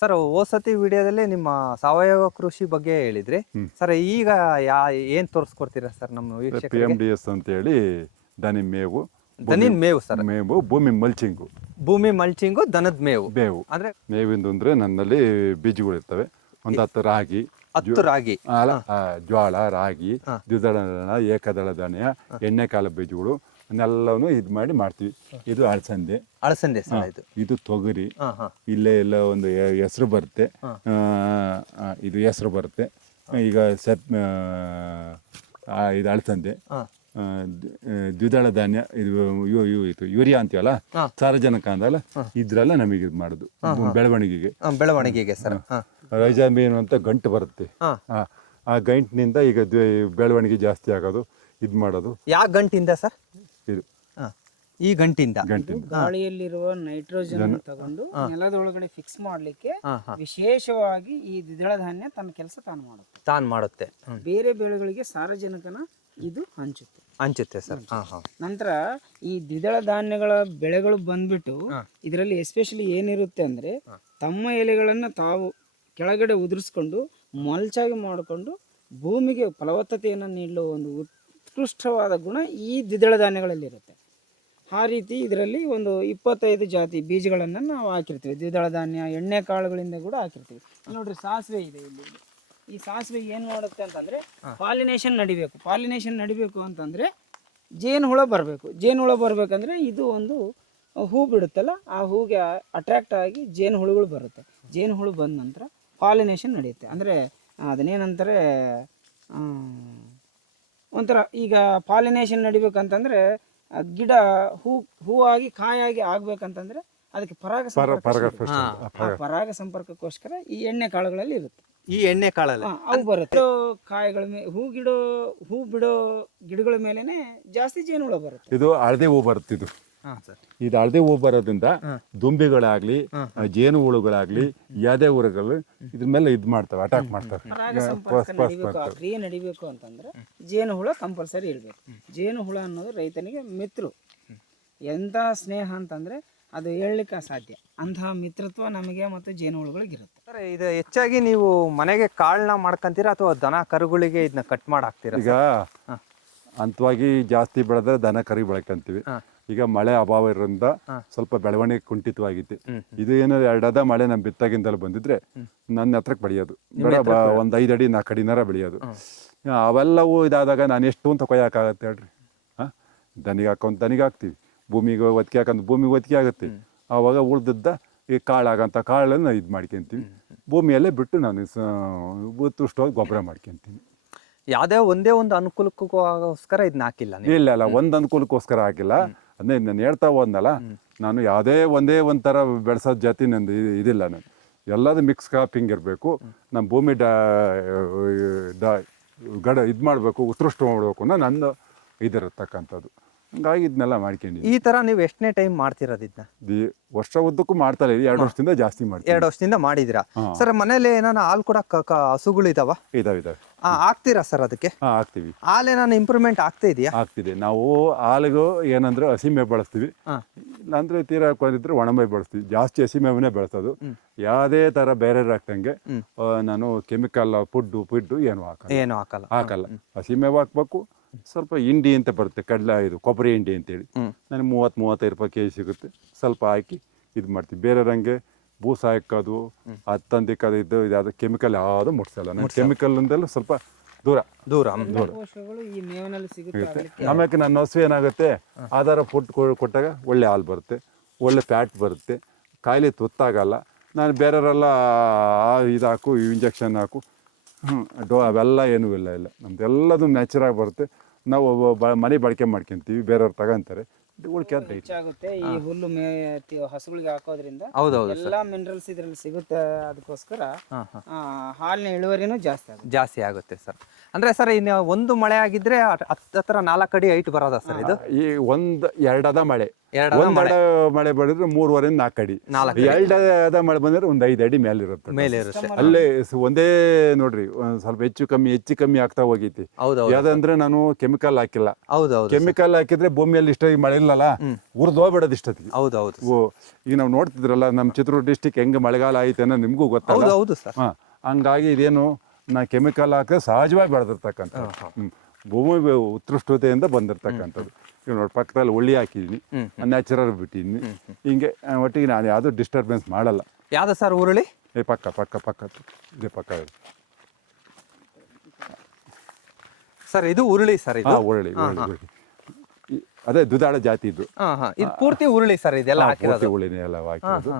Sir ಹೋಸತಿ ವಿಡಿಯೋದಲ್ಲಿ ನಿಮ್ಮ ಸಾವಯವ ಕೃಷಿ ಬಗ್ಗೆ ಹೇಳಿದ್ರಿ. ಸರ್ ಈಗ ಏನ್ ತೋರಿಸ್ಕೊಡ್ತೀರಾ ಸರ್ ನಮ್ಮ ವೀಕ್ಷಕರಿಗೆ? PMDS ಅಂತ ಹೇಳಿ ದನಿ ಮೇವು. ದನಿನ ಮೇವು ಸರ್. ಮೇವು, ಭೂಮಿ ಮಲ್ಚಿಂಗು. ಭೂಮಿ ಮಲ್ಚಿಂಗು, ದನದ ಮೇವು. ಮೇವು ಅಂದ್ರೆ ಮೇವಿಂದು ಅಂದ್ರೆ ನನ್ನಲ್ಲಿ ಬೀಜಗಳು ಇರ್ತವೆ. ಒಂದು 10 ರಾಗಿ, 10 ರಾಗಿ, ಜ್ವಾಳ, ರಾಗಿ, ದ್ವಿದಳ ಧಾನ್ಯ, ಏಕದಳ ಧಾನ್ಯ, ಎಣ್ಣೆಕಾಳು ಬೀಜಗಳು ಅನ್ನೆಲ್ಲವನ್ನು ಇದು ಮಾಡಿ ಮಾಡ್ತೀವಿ. ಇದು ಅಳಸಂದೆ. ಅಳಸಂದೆ ಸರ್. ಇದು ತೊಗರಿ. ಇಲ್ಲೇ ಎಲ್ಲ ಒಂದು ಹೆಸರು ಬರುತ್ತೆ. ಇದು ಹೆಸರು ಬರುತ್ತೆ. ಈಗ ಇದು ಅಳಸಂದೆ. ದ್ವಿದಳ ಧಾನ್ಯ ಇದು ಯೂರಿಯಾ ಅಂತೀವಲ್ಲ, ಸಾರಜನಕ ಅಂದಲ್ಲ, ಇದ್ರೆಲ್ಲ ನಮಗೆ ಇದು ಮಾಡೋದು ಬೆಳವಣಿಗೆಗೆ ಸರ್. ರೈಜಾಮೀನು ಅಂತ ಗಂಟು ಬರುತ್ತೆ. ಆ ಗಂಟಿನಿಂದ ಈಗ ಬೆಳವಣಿಗೆ ಜಾಸ್ತಿ ಆಗೋದು, ಇದು ಮಾಡೋದು. ಯಾವ ಗಂಟಿಂದ ಸರ್? ಇದು ಈ ಗಂಟಿಂದ ಗಾಳಿಯಲ್ಲಿರುವ ನೈಟ್ರೋಜನ್ ತಗೊಂಡು ನೆಲದೊಳಗಡೆ ಫಿಕ್ಸ್ ಮಾಡ್ಲಿಕ್ಕೆ ವಿಶೇಷವಾಗಿ ಈ ದ್ವಿದಳ ಧಾನ್ಯ ತನ್ನ ಕೆಲಸ ತಾನು ಮಾಡುತ್ತೆ. ಬೇರೆ ಬೆಳೆಗಳಿಗೆ ಸಾರಜನಕನ ಇದು ಹಂಚುತ್ತೆ ಸರ್. ನಂತರ ಈ ದ್ವಿದಳ ಧಾನ್ಯಗಳ ಬೆಳೆಗಳು ಬಂದ್ಬಿಟ್ಟು ಇದರಲ್ಲಿ ಎಸ್ಪೆಷಲಿ ಏನಿರುತ್ತೆ ಅಂದ್ರೆ ತಮ್ಮ ಎಲೆಗಳನ್ನ ತಾವು ಕೆಳಗಡೆ ಉದುರಿಸ್ಕೊಂಡು ಮಲ್ಚಾಗಿ ಮಾಡಿಕೊಂಡು ಭೂಮಿಗೆ ಫಲವತ್ತತೆಯನ್ನು ನೀಡಲು ಒಂದು ಉತ್ಕೃಷ್ಟವಾದ ಗುಣ ಈ ದ್ವಿದಳ ಧಾನ್ಯಗಳಲ್ಲಿರುತ್ತೆ. ಆ ರೀತಿ ಇದರಲ್ಲಿ ಒಂದು 25 ಜಾತಿ ಬೀಜಗಳನ್ನು ನಾವು ಹಾಕಿರ್ತೀವಿ. ದ್ವಿದಳ ಧಾನ್ಯ, ಎಣ್ಣೆ ಕಾಳುಗಳಿಂದ ಕೂಡ ಹಾಕಿರ್ತೀವಿ. ನೋಡ್ರಿ, ಸಾಸಿವೆ ಇದೆ ಇಲ್ಲಿ. ಈ ಸಾಸಿವೆ ಏನು ಮಾಡುತ್ತೆ ಅಂತಂದರೆ ಪಾಲಿನೇಷನ್ ನಡಿಬೇಕು ಅಂತಂದರೆ ಜೇನುಹುಳ ಬರಬೇಕು. ಜೇನುಹುಳ ಬರಬೇಕಂದ್ರೆ ಇದು ಒಂದು ಹೂ ಬಿಡುತ್ತಲ್ಲ, ಆ ಹೂಗೆ ಅಟ್ರಾಕ್ಟ್ ಆಗಿ ಜೇನುಹುಳುಗಳು ಬರುತ್ತೆ. ಜೇನುಹುಳು ಬಂದ ನಂತರ ಪಾಲಿನೇಷನ್ ನಡೆಯುತ್ತೆ. ಅಂದರೆ ಅದನ್ನೇನಂತಾರೆ, ಒಂಥರ ಈಗ ಪಾಲಿನೇಷನ್ ನಡಿಬೇಕಂತಂದರೆ ಗಿಡ ಹೂವಾಗಿ ಕಾಯಾಗಿ ಆಗ್ಬೇಕಂತಂದ್ರೆ ಅದಕ್ಕೆ ಪರಾಗ ಸಂಪರ್ಕಕ್ಕೋಸ್ಕರ ಈ ಎಣ್ಣೆ ಕಾಳುಗಳಲ್ಲಿ ಇರುತ್ತೆ. ಈ ಎಣ್ಣೆ ಕಾಳಲ್ಲಿ ಅವು ಬರುತ್ತೆ. ಕಾಯಿಗಳ ಮೇಲೆ ಹೂ ಬಿಡೋ ಗಿಡಗಳ ಮೇಲೆನೆ ಜಾಸ್ತಿ ಜೇನುಹುಳ ಬರುತ್ತೆ. ಇದು ಹಳದಿ ಹೂ ಬರುತ್ತೆ. ಇದು ಹಳದಿ ಹೂ ಬರೋದ್ರಿಂದ ದುಂಬಿಗಳಾಗ್ಲಿ, ಜೇನು ಹುಳುಗಳಾಗ್ಲಿ, ಯಾವ್ದೇ ಊರುಗಳು ಇದ್ರ ಮೇಲೆ ಇದು ಮಾಡ್ತವೆ, ಅಟ್ಯಾಕ್ ಮಾಡ್ತವೆ. ಕ್ರಿಯೆ ನಡಿಬೇಕು ಅಂತಂದ್ರೆ ಜೇನುಹುಳ ಕಂಪಲ್ಸರಿ ಇರಬೇಕು. ಜೇನುಹುಳ ಅನ್ನೋದು ರೈತನಿಗೆ ಮಿತ್ರರು. ಎಂಥ ಸ್ನೇಹ ಅಂತಂದ್ರೆ ಅದು ಹೇಳಲಿಕ್ಕೆ ಅಸಾಧ್ಯ. ಅಂತಹ ಮಿತ್ರತ್ವ ನಮಗೆ ಮತ್ತು ಜೇನುಹುಳುಗಳಿಗಿರುತ್ತೆ. ಸರ್, ಇದು ಹೆಚ್ಚಾಗಿ ನೀವು ಮನೆಗೆ ಕಾಳನ್ನ ಮಾಡ್ಕೊಂತೀರಾ ಅಥವಾ ದನ ಕರುಗಳಿಗೆ ಇದನ್ನ ಕಟ್ ಮಾಡಾಕ್ತೀರಾ? ಈಗ ಅಂತವಾಗಿ ಜಾಸ್ತಿ ಬೆಳೆದ್ರೆ ದನ ಕರಿ ಬೆಳ್ಕೊಂತೀವಿ. ಈಗ ಮಳೆ ಅಭಾವ ಇರೋದ್ರಿಂದ ಸ್ವಲ್ಪ ಬೆಳವಣಿಗೆ ಕುಂಠಿತವಾಗಿತ್ತು. ಇದು ಏನೋ 2 ಅದ ಮಳೆ ನಮ್ಮ ಬಿತ್ತಾಗಿಂದಲೂ ಬಂದಿದ್ರೆ ನನ್ನ ಹತ್ರಕ್ಕೆ ಬೆಳೆಯೋದು ಬೇಡ, ಒಂದು 5 ಅಡಿ 4 ಅಡಿನಾರ ಬೆಳೆಯೋದು. ಅವೆಲ್ಲವೂ ಇದಾದಾಗ ನಾನು ಎಷ್ಟು ಅಂತ ಕೊಯ್ಯೋಕ್ಕಾಗತ್ತೆ ಹೇಳ್ರಿ? ದನಿಗೆ ಹಾಕ್ತೀವಿ, ಭೂಮಿಗೆ ಒತ್ತಿಗೆ ಹಾಕಂತ ಭೂಮಿಗೆ ಒತ್ತಿಗೆ ಆಗುತ್ತೆ. ಆವಾಗ ಉಳ್ದದ್ದ ಈ ಕಾಳಾಗಂಥ ಕಾಳನ್ನು ಇದು ಮಾಡ್ಕೊತೀವಿ. ಭೂಮಿಯಲ್ಲೇ ಬಿಟ್ಟು ನಾನು ಉತ್ಕೃಷ್ಟವಾಗಿ ಗೊಬ್ಬರ ಮಾಡ್ಕೊತೀನಿ. ಯಾವುದೇ ಒಂದೇ ಒಂದು ಅನುಕೂಲಕ್ಕೋಸ್ಕರ ಇದನ್ನ ಹಾಕಿಲ್ಲ? ಇಲ್ಲ, ಒಂದು ಅನುಕೂಲಕ್ಕೋಸ್ಕರ ಹಾಕಿಲ್ಲ. ಅದೇ ನಾನು ಹೇಳ್ತಾ ಹೋದ್ನಲ್ಲ, ನಾನು ಯಾವುದೇ ಒಂದೇ ಒಂಥರ ಬೆಳೆಸೋದು ಜಾತಿ ನಂದು ಇದಿಲ್ಲ. ನಾನು ಎಲ್ಲದು ಮಿಕ್ಸ್ ಕಾಪಿಂಗ್ ಇರಬೇಕು. ನಮ್ಮ ಭೂಮಿ ಇದು ಮಾಡಬೇಕು, ಉತ್ಕೃಷ್ಟ ಮಾಡಬೇಕು ಅನ್ನೋ ನನ್ನ ಇದಿರತಕ್ಕಂಥದ್ದು. ಹಂಗಾಗಿ ಇದನ್ನೆಲ್ಲ ಮಾಡ್ಕೊಂಡಿದ್ದೀನಿ. ಈ ಥರ ನೀವು ಎಷ್ಟನೇ ಟೈಮ್ ಮಾಡ್ತಿರೋದು ಇದನ್ನ? ವರ್ಷ ಉದ್ದಕ್ಕೂ ಮಾಡ್ತಾ ಇದ್ದೀವಿ. 2 ವರ್ಷದಿಂದ ಜಾಸ್ತಿ ಮಾಡ್ತೀವಿ. 2 ವರ್ಷದಿಂದ ಮಾಡಿದಿರಾ ಸರ್? ಮನೇಲಿ ಏನಾನ ಹಾಲು ಕೂಡ ಹಸುಗಳು ಇದಾವ? ಇದಾವೆ. ಹಾಕ್ತೀರಾ ಸರ್ ಅದಕ್ಕೆ? ಹಾಕ್ತೀವಿ. ಹಾಲೇನಾನ ಇಂಪ್ರೂವ್ಮೆಂಟ್ ಆಗ್ತಾ ಇದೆಯಾ? ಆಗ್ತಿದೆ. ನಾವು ಹಾಲಿಗೂ ಏನಂದ್ರೆ ಹಸಿ ಮೇವು ಬಳಸ್ತೀವಿ, ಅಂದ್ರೆ ತೀರಾ ಕೊಂದಿದ್ರೆ ಒಣ ಮೇವು ಬಳಸ್ತೀವಿ. ಜಾಸ್ತಿ ಹಸಿ ಮೇವನ್ನೇ ಬೆಳೆಸೋದು. ಯಾವುದೇ ಥರ ಬೇರೆ ಹಾಕ್ದಂಗೆ ನಾನು ಕೆಮಿಕಲ್ ಫುಡ್ ಏನು ಹಾಕಲ್ಲ. ಹಸಿ ಮೇವು ಹಾಕ್ಬೇಕು. ಸ್ವಲ್ಪ ಹಿಂಡಿ ಅಂತ ಬರುತ್ತೆ, ಇದು ಕೊಬ್ಬರಿ ಹಿಂಡಿ ಅಂತೇಳಿ. ನನಗೆ 30-35 ರೂಪಾಯಿ ಕೆಜಿ ಸಿಗುತ್ತೆ. ಸ್ವಲ್ಪ ಹಾಕಿ ಇದು ಮಾಡ್ತೀವಿ. ಬೇರೆಯವ್ರಂಗೆ ಬೂಸ ಹಾಕೋದು, ತಂದಿಕ್ಕೋದು, ಇದು ಕೆಮಿಕಲ್ ಯಾವುದು ಮುಟ್ಸಲ್ಲ. ನಾನು ಕೆಮಿಕಲ್ ಅಂದೆಲ್ಲ ಸ್ವಲ್ಪ ದೂರ ಆಮೇಲೆ ನನ್ನ ಹಸು ಏನಾಗುತ್ತೆ, ಆಧಾರ ಫುಡ್ ಕೊಟ್ಟಾಗ ಒಳ್ಳೆ ಹಾಲು ಬರುತ್ತೆ, ಒಳ್ಳೆ ಫ್ಯಾಟ್ ಬರುತ್ತೆ, ಕಾಯಿಲೆ ತುತ್ತಾಗಲ್ಲ. ನಾನು ಬೇರೆಯವರೆಲ್ಲ ಇದು ಹಾಕು, ಇಂಜೆಕ್ಷನ್ ಹಾಕು, ಅವೆಲ್ಲ ಏನೂ ಇಲ್ಲ. ನಮ್ದು ಎಲ್ಲದು ನ್ಯಾಚುರಾಗಿ ಬರುತ್ತೆ. ನಾವು ಮನೆ ಬಳಕೆ ಮಾಡ್ಕೊಂತೀವಿ, ಬೇರೆಯವ್ರು ತಗೊಂತಾರೆ. ಹೆಚ್ಚಾಗುತ್ತೆ ಈ ಹುಲ್ಲು ಹಸುಗಳಿಗೆ ಹಾಕೋದ್ರಿಂದ ಎಲ್ಲ ಮಿನರಲ್ಸ್ ಇದ್ರಲ್ಲಿ ಸಿಗುತ್ತೆ. ಅದಕ್ಕೋಸ್ಕರ ಹಾಲಿನ ಇಳುವರಿನೂ ಜಾಸ್ತಿ ಆಗುತ್ತೆ ಸರ್. ಅಂದ್ರೆ ಸರ್, ಇನ್ನು ಒಂದು ಮಳೆ ಆಗಿದ್ರೆ ಹತ್ರ 4 ಅಡಿ ಹೈಟ್ ಬರೋದಾ ಸರ್ ಇದು? ಈ 1-2 ಅದ ಮಳೆ ಎರಡಾದ ಒಂದಡ ಮಳೆ ಬಂದ್ರೆ 3.5 4 ಅಡಿ, 2 ಮಳೆ ಬಂದ್ರೆ ಒಂದು 5 ಅಡಿ ಮೇಲೆ ಇರುತ್ತೆ. ಮೇಲೆ ಇರುತ್ತೆ. ಅಲ್ಲೇ ಒಂದೇ ನೋಡ್ರಿ ಒಂದ್ ಸ್ವಲ್ಪ ಹೆಚ್ಚು ಕಮ್ಮಿ ಆಗ್ತಾ ಹೋಗೈತಿ. ಹೌದೌದು. ಯಾವ್ದಂದ್ರೆ ನಾನು ಕೆಮಿಕಲ್ ಹಾಕಿಲ್ಲ. ಹೌದೌದು. ಕೆಮಿಕಲ್ ಹಾಕಿದ್ರೆ ಭೂಮಿಯಲ್ಲಿ ಇಷ್ಟ ಮಳೆ ಇಲ್ಲಲ್ಲ, ಉರ್ದೋಗ್ಬಿಡೋದು ಇಷ್ಟೊತ್ತಿಗೆ. ಹೌದೌದು. ಈಗ ನಾವು ನೋಡ್ತಿದ್ರಲ್ಲ ನಮ್ಮ ಚಿತ್ರದುರ್ಗ ಡಿಸ್ಟಿಕ್ ಹೆಂಗೆ ಮಳೆಗಾಲ ಐತೆ ಅನ್ನೋ ನಿಮಗೂ ಗೊತ್ತಲ್ಲ. ಹೌದು ಸರ್. ಹಂಗಾಗಿ ಇದೇನು ನಾ ಕೆಮಿಕಲ್ ಹಾಕಿದ್ರೆ ಸಹಜವಾಗಿ ಬೆಳೆದಿರ್ತಕ್ಕಂಥ ಭೂಮಿ ಉತ್ಕೃಷ್ಟತೆಯಿಂದ ಬಂದಿರ್ತಕ್ಕಂಥದ್ದು. ಈಗ ನೋಡಿ ಪಕ್ಕದಲ್ಲಿ ಒಳ್ಳಿ ಹಾಕಿದ್ದೀನಿ, ನ್ಯಾಚುರಲ್ ಬಿಟ್ಟಿದ್ದೀನಿ. ಹಿಂಗೆ ಒಟ್ಟಿಗೆ ನಾನು ಯಾವುದೂ ಡಿಸ್ಟರ್ಬೆನ್ಸ್ ಮಾಡಲ್ಲ. ಯಾವ್ದು ಸರ್ ಉರುಳಿ? ಪಕ್ಕ ಇದೆ ಪಕ್ಕ ಇದೆ ಸರ್. ಇದು ಉರುಳಿ ಸರ್. ಇದು ಉರುಳಿ ಅದೇ ದುಧಾಳ ಜಾತಿ ಇದು. ಇದು ಪೂರ್ತಿ ಉರುಳಿ ಸರ್. ಇದೆಲ್ಲ ಹಾಕಿರೋದು ಉರುಳಿನೇ ಎಲ್ಲ ಹಾಕಿರೋದು.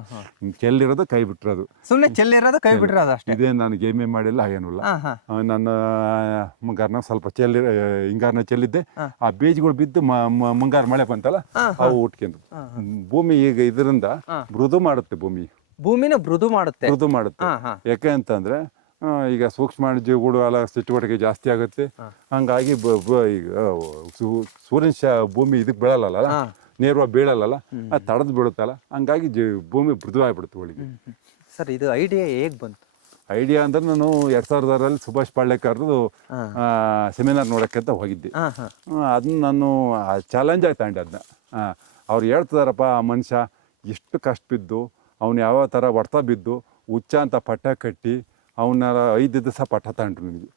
ಚೆಲ್ಲಿರೋದು ಕೈ ಬಿಟ್ಟಿರೋದು, ಸುಮ್ಮನೆ ಚೆಲ್ಲಿರೋದು ಕೈ ಬಿಟ್ಟಿರೋದು ಅಷ್ಟೇ. ಇದೇ ನಾನು ಗೇಮೆ ಮಾಡಿಲ್ಲ, ಹಾಗೇನಿಲ್ಲ. ನನ್ನ ಮುಂಗಾರನ ಸ್ವಲ್ಪ ಹಿಂಗಾರನ ಚೆಲ್ಲಿದ್ದೆ, ಆ ಬೀಜಗಳು ಬಿದ್ದು ಮುಂಗಾರ ಮಳೆ ಬಂತಲ್ಲ ಅವು ಉಟ್ಕೊಂಡು ಭೂಮಿ ಈಗ ಇದರಿಂದ ಮೃದು ಮಾಡುತ್ತೆ. ಭೂಮಿನ ಮೃದು ಮಾಡುತ್ತೆ. ಯಾಕೆ ಅಂತಂದ್ರೆ ಈಗ ಸೂಕ್ಷ್ಮಾಣುಜೀವಿಗಳು ಎಲ್ಲ ಚಟುವಟಿಕೆ ಜಾಸ್ತಿ ಆಗುತ್ತೆ. ಹಂಗಾಗಿ ಈಗ ಸೂರ್ಯನ ಭೂಮಿ ಇದಕ್ಕೆ ಬೀಳಲ್ಲ, ನೇರವಾಗಿ ಬೀಳಲ್ಲ, ಅದು ತಡೆದು ಬೀಳುತ್ತಲ್ಲ, ಹಂಗಾಗಿ ಭೂಮಿ ಮೃದುವಾಗಿಬಿಡುತ್ತೆ ಒಳಗೆ. ಸರ್ ಇದು ಐಡಿಯಾ ಹೇಗೆ ಬಂತು? ಐಡಿಯಾ ಅಂದ್ರೆ ನಾನು 2006ರಲ್ಲಿ ಸುಭಾಷ್ ಪಾಳ್ಯೇಕರ್ದು ಸೆಮಿನಾರ್ ನೋಡೋಕ್ಕೆ ಅಂತ ಹೋಗಿದ್ದೆ. ಅದನ್ನ ನಾನು ಚಾಲೆಂಜ್ ಆಗಿ ತಗೊಂಡೆ ಅದನ್ನ. ಅವ್ರು ಹೇಳ್ತಿದಾರಪ್ಪ, ಆ ಮನುಷ್ಯ ಎಷ್ಟು ಕಷ್ಟ ಬಿದ್ದು, ಅವ್ನು ಯಾವ ಥರ ಹೊಡ್ತಾ ಬಿದ್ದು ಹುಚ್ಚ ಅಂತ ಪಟ್ಟ ಕಟ್ಟಿ ಅವನ್ನ 5 ದಿವಸ ಪಾಠ ತಗೊಂಡ್ರು. ನನಗೆ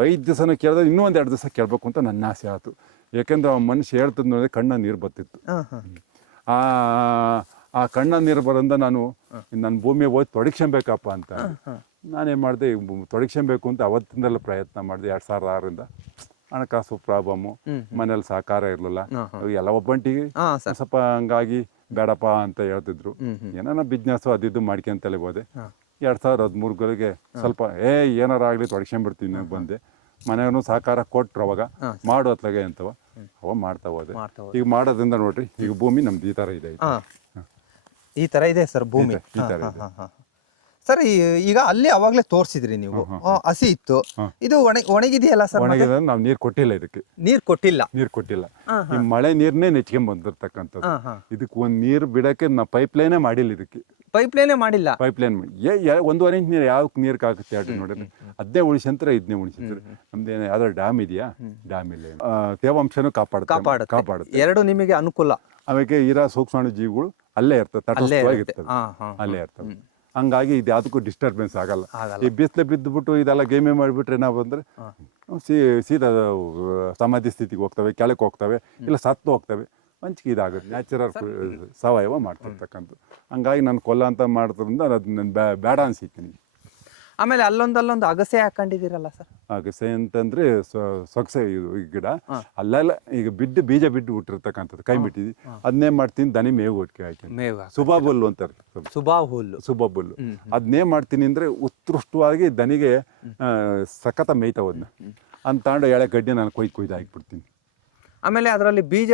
5 ದಿವಸನೂ ಕೇಳಿದ್ರೆ ಇನ್ನೂ 1-2 ದಿವಸ ಕೇಳಬೇಕು ಅಂತ ನನ್ನ ಆಸೆ ಆಯಿತು. ಯಾಕೆಂದ್ರೆ ಆ ಮನುಷ್ಯ ಹೇಳ್ತದ್ ನೋಡಿದ್ರೆ ಕಣ್ಣ ನೀರು ಬರ್ತಿತ್ತು. ಆ ಕಣ್ಣ ನೀರು ಬರೋದ್ರಿಂದ ನಾನು ನನ್ನ ಭೂಮಿಗೆ ಹೋಗಿ ತೊಡಗಿಸ್ಬೇಕಪ್ಪ ಅಂತ ನಾನೇನು ಮಾಡಿದೆ, ತೊಡಗಿಸ್ಬೇಕು ಅಂತ ಅವತ್ತಿಂದಲೂ ಪ್ರಯತ್ನ ಮಾಡಿದೆ. 2006ರಿಂದ ಹಣಕಾಸು ಪ್ರಾಬ್ಲಮ್ಮು, ಮನೇಲಿ ಸಹಕಾರ ಇರಲಿಲ್ಲ, ಎಲ್ಲ ಒಬ್ಬಂಟಿಗೆ ಸ್ವಲ್ಪ ಹಂಗಾಗಿ ಬೇಡಪ್ಪ ಅಂತ ಹೇಳ್ತಿದ್ರು. ಏನಾನ ಬಿಸ್ನೆಸ್ಸು ಅದಿದ್ದು ಮಾಡ್ಕೊಂತಲೇ ಹೋದೆ. 2013ಗಳಿಗೆ ಸ್ವಲ್ಪ ಏನಾರ ಆಗಲಿ ತೊಡಗಿಸ್ಕೊಂಡ್ಬಿಡ್ತೀನಿ ಬಂದೆ. ಮನೆಯೂ ಸಹಕಾರ ಕೊಟ್ಟರು, ಅವಾಗ ಮಾಡು ಅತ್ಲಾಗೆ ಅಂತವ ಅವ ಮಾಡ್ತಾ ಹೋದೆ. ಈಗ ಮಾಡೋದ್ರಿಂದ ನೋಡ್ರಿ, ಈಗ ಭೂಮಿ ನಮ್ದು ಈ ಥರ ಇದೆ. ಈ ಥರ ಇದೆ ಸರ್ ಭೂಮಿ. ಈ ಥರ ಇದೆ ಸರ್. ಈಗ ಅಲ್ಲಿ ಅವಾಗಲೇ ತೋರಿಸಿದ್ರಿ ನೀವು, ಹಸಿ ಇತ್ತು. ಇದು ಒಣಗಿದೆಯಲ್ಲ ಸರ್? ಒಣಗಿದ್ರೆ ನಾವು ನೀರು ಕೊಟ್ಟಿಲ್ಲ, ಇದಕ್ಕೆ ನೀರು ಕೊಟ್ಟಿಲ್ಲ. ಈ ಮಳೆ ನೀರನ್ನೇ ನೆಚ್ಕೊಂಡ್ ಬಂದಿರ್ತಕ್ಕಂಥದ್ದು. ಇದಕ್ಕೆ ಒಂದು ನೀರು ಬಿಡಕ್ಕೆ ನಾವು ಪೈಪ್ಲೈನೇ ಮಾಡಿಲ್ಲ. ಇದಕ್ಕೆ ಪೈಪ್ಲೈನ್ 1.5 ಇಂಚ್ ನೀರು ಯಾವ ನೀರ್ಗೆ ಆಗುತ್ತೆ ಹೇಳ್ರಿ ನೋಡಿದ್ರೆ. ಅದನ್ನೇ ಉಳಿಸಂತಾರೆ, ಇದನ್ನೇ ಉಳಿಸಿದ್ರೆ. ನಮ್ದೇನು ಯಾವ್ದಾದ್ರು ಡ್ಯಾಮ್ ಇದೆಯಾ? ಡ್ಯಾಮ್ ಇಲ್ಲ. ತೇವಾಂಶನೂ ಕಾಪಾಡುತ್ತೆ. ಎರಡು ನಿಮಗೆ ಅನುಕೂಲ. ಆಮೇಲೆ ಇರೋ ಸೂಕ್ಷ್ಮಾಣು ಜೀವಿಗಳು ಅಲ್ಲೇ ಇರ್ತವೆ, ತಟಸ್ಥವಾಗಿರ್ತವೆ, ಅಲ್ಲೇ ಇರ್ತವೆ. ಹಂಗಾಗಿ ಇದು ಯಾವುದಕ್ಕೂ ಡಿಸ್ಟರ್ಬೆನ್ಸ್ ಆಗಲ್ಲ. ಈ ಬಿಸಿಲು ಬಿದ್ದುಬಿಟ್ಟು ಇದೆಲ್ಲ ಗೇಮೆ ಮಾಡಿಬಿಟ್ರೆ ನಾವು ಬಂದರೆ ಸೀದಾ ಸಮಾಧಿ ಸ್ಥಿತಿಗೆ ಹೋಗ್ತವೆ, ಕೆಳಕ್ಕೆ ಹೋಗ್ತವೆ, ಇಲ್ಲ ಸತ್ತು ಹೋಗ್ತವೆ. ಹಂಚಿಕೆ ಇದಾಗುತ್ತೆ. ನ್ಯಾಚುರಲ್ ಸಾವಯವ ಮಾಡ್ತಿರ್ತಕ್ಕಂಥ. ಹಂಗಾಗಿ ನಾನು ಕೊಲ್ಲ ಅಂತ ಮಾಡೋದ್ರಿಂದ ಅದು ನಾನು ಬೇಡ ಅನ್ಸಿತೀನಿ. ಆಮೇಲೆ ಅಲ್ಲೊಂದು ಅಗಸೆ ಹಾಕೊಂಡಿದ್ದೀರಲ್ಲ ಸರ್? ಅಗಸೆ ಅಂತಂದ್ರೆ ಸೊಗಸೆ ಇದು ಈ ಗಿಡ ಅಲ್ಲೆಲ್ಲ ಈಗ ಬೀಜ ಬಿಟ್ಟು ಬಿಟ್ಟಿರ್ತಕ್ಕಂಥದ್ದು, ಕೈ ಬಿಟ್ಟಿದ್ವಿ. ಅದನ್ನೇ ಮಾಡ್ತೀನಿ, ದನಿ ಮೇವು ಒಟ್ಟಿಗೆ ಹಾಕಿ ಸುಬಾಬುಲ್ಲು ಅಂತಾರೆ. ಸುಬಾಬುಲ್ಲು ಅದನ್ನೇ ಮಾಡ್ತೀನಿ ಅಂದ್ರೆ ಉತ್ಕೃಷ್ಟವಾಗಿ ದನಿಗೆ ಸಖತ ಮೇಯ್ತಾವದನ್ನ ಅಂತ ತಗೊಂಡು ಎಳೆ ಗಡ್ಡೆ ನಾನು ಕೊಯ್ದು ಹಾಕ್ಬಿಡ್ತೀನಿ. ಆಮೇಲೆ ಅದರಲ್ಲಿ ಬೀಜ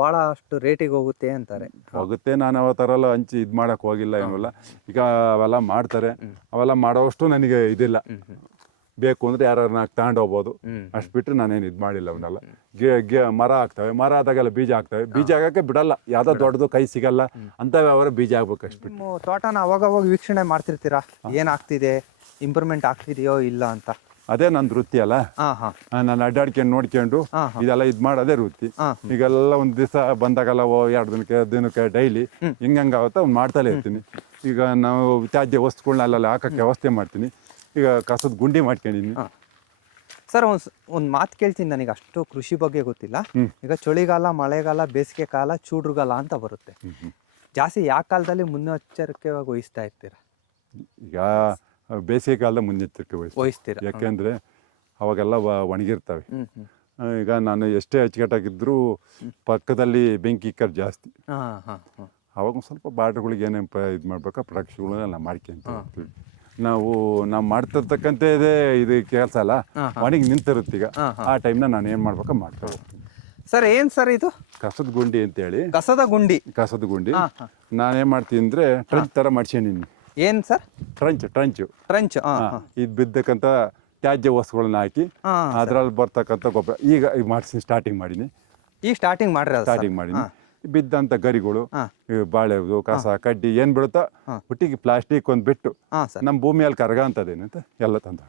ಭಾಳಷ್ಟು ರೇಟಿಗೆ ಹೋಗುತ್ತೆ ಅಂತಾರೆ. ಹೋಗುತ್ತೆ. ನಾನು ಆ ಥರ ಎಲ್ಲ ಹಂಚಿ ಇದು ಮಾಡೋಕ್ಕೆ ಹೋಗಿಲ್ಲ, ಏನಲ್ಲ. ಈಗ ಅವೆಲ್ಲ ಮಾಡ್ತಾರೆ, ಅವೆಲ್ಲ ಮಾಡೋವಷ್ಟು ನನಗೆ ಇದಿಲ್ಲ. ಬೇಕು ಅಂದರೆ ಯಾರು ತಗೊಂಡು ಹೋಗ್ಬೋದು, ಅಷ್ಟು ಬಿಟ್ಟರೆ ನಾನೇನು ಇದು ಮಾಡಿಲ್ಲ. ಅವನ್ನೆಲ್ಲ ಮರ ಆಗ್ತವೆ, ಮರ ಆದಾಗೆಲ್ಲ ಬೀಜ ಆಗ್ತವೆ. ಬೀಜ ಆಗೋಕ್ಕೆ ಬಿಡಲ್ಲ, ಯಾವುದೋ ದೊಡ್ಡದು ಕೈ ಸಿಗಲ್ಲ ಅಂಥವು ಅವರ ಬೀಜ ಆಗ್ಬೇಕು. ಅಷ್ಟು ಬಿಟ್ಟು ತೋಟನ ಅವಾಗವಾಗ ವೀಕ್ಷಣೆ ಮಾಡ್ತಿರ್ತೀರಾ, ಏನಾಗ್ತಿದೆ, ಇಂಪ್ರೂವ್ಮೆಂಟ್ ಆಗ್ತಿದೆಯೋ ಇಲ್ಲ ಅಂತ? ಅದೇ ನನ್ನ ವೃತ್ತಿ ಅಲ್ಲ. ನಾನು ಅಡ್ಡಾಡ್ಕೊಂಡು ನೋಡ್ಕೊಂಡು ಇದೆಲ್ಲ ಇದು ಮಾಡೋದೇ ವೃತ್ತಿ. ಈಗೆಲ್ಲ ಒಂದು ದಿವಸ ಬಂದಾಗಲ್ಲ 2 ದಿನಕ್ಕೆ ಡೈಲಿ ಹಿಂಗಾಗುತ್ತೆ ಅವ್ನು ಮಾಡ್ತಲೇ ಇರ್ತೀನಿ. ಈಗ ನಾವು ತ್ಯಾಜ್ಯ ವಸ್ತುಗಳನ್ನ ಅಲ್ಲೆಲ್ಲ ಹಾಕೋಕ್ಕೆ ವ್ಯವಸ್ಥೆ ಮಾಡ್ತೀನಿ. ಈಗ ಕಸದ ಗುಂಡಿ ಮಾಡ್ಕೊಂಡಿದ್ದೀನಿ. ಸರ್ ಒಂದು ಮಾತು ಕೇಳ್ತೀನಿ, ನನಗೆ ಅಷ್ಟು ಕೃಷಿ ಬಗ್ಗೆ ಗೊತ್ತಿಲ್ಲ. ಈಗ ಚಳಿಗಾಲ, ಮಳೆಗಾಲ, ಬೇಸಿಗೆ ಕಾಲ, ಚೂಡ್ರುಗಾಲ ಅಂತ ಬರುತ್ತೆ. ಜಾಸ್ತಿ ಯಾವ ಕಾಲದಲ್ಲಿ ಮುನ್ನೆಚ್ಚರಿಕೆ ವಹಿಸ್ತಾ ಇರ್ತೀರಾ? ಈಗ ಬೇಸಿಗೆ ಕಾಲದ ಮುನ್ನೆಚ್ಚರಿಕೆ ವಹಿಸ್ತೀರಾ? ಯಾಕೆಂದರೆ ಅವಾಗೆಲ್ಲ ಒಣಗಿರ್ತವೆ. ಈಗ ನಾನು ಎಷ್ಟೇ ಅಚ್ಚುಕಟ್ಟಾಗಿದ್ದರೂ ಪಕ್ಕದಲ್ಲಿ ಬೆಂಕಿ ಇಕ್ಕರ್ ಜಾಸ್ತಿ. ಅವಾಗ ಒಂದು ಸ್ವಲ್ಪ ಬಾರ್ಡ್ರುಗಳಿಗೆ ಏನೇನು ಇದು ಮಾಡ್ಬೇಕು ಪ್ರೊಡಕ್ಷನ್ಗಳನ್ನೆಲ್ಲ ಮಾಡ್ಕೊಂತ ಹೋಗ್ತೀವಿ. ನಾವು ಮಾಡ್ತಿರ್ತಕ್ಕಂಥ ಇದು ಕೆಲಸ ಅಲ್ಲ, ಒಣಗಿ ನಿಂತಿರುತ್ತೆ. ಈಗ ಆ ಟೈಮ್ನ ನಾನು ಏನು ಮಾಡ್ಬೇಕು ಮಾಡ್ತಾ ಹೋಗ್ತೀನಿ. ಸರ್ ಏನು ಸರ್ ಇದು? ಕಸದ ಗುಂಡಿ ಅಂತೇಳಿ. ಕಸದ ಗುಂಡಿ ನಾನೇನು ಮಾಡ್ತೀನಿ ಅಂದರೆ ಟ್ರಂಚ್ ಥರ ಮಾಡ್ಸೀನಿ. ಏನು ಸರ್? ಟ್ರಂಚ್ ಇದು ಬಿದ್ದಕ್ಕಂಥ ತ್ಯಾಜ್ಯ ವಸ್ತುಗಳನ್ನ ಹಾಕಿ ಅದ್ರಲ್ಲಿ ಬರ್ತಕ್ಕಂಥ ಗೊಬ್ಬರ ಈಗ ಸ್ಟಾರ್ಟಿಂಗ್ ಮಾಡೀನಿ. ಸ್ಟಾರ್ಟಿಂಗ್ ಮಾಡಿನಿ. ಬಿದ್ದಂಥ ಗರಿಗಳು, ಈ ಬಾಳೆದು ಕಸ ಕಡ್ಡಿ ಏನು ಬೀಳುತ್ತೋ ಒಟ್ಟಿಗೆ ಪ್ಲಾಸ್ಟಿಕ್ ಒಂದು ಬಿಟ್ಟು ಹಾಂ ಸರ್. ನಮ್ಮ ಭೂಮಿಯಲ್ಲಿ ಕರಗ ಅಂತದೇನಂತ ಎಲ್ಲ ತಂದು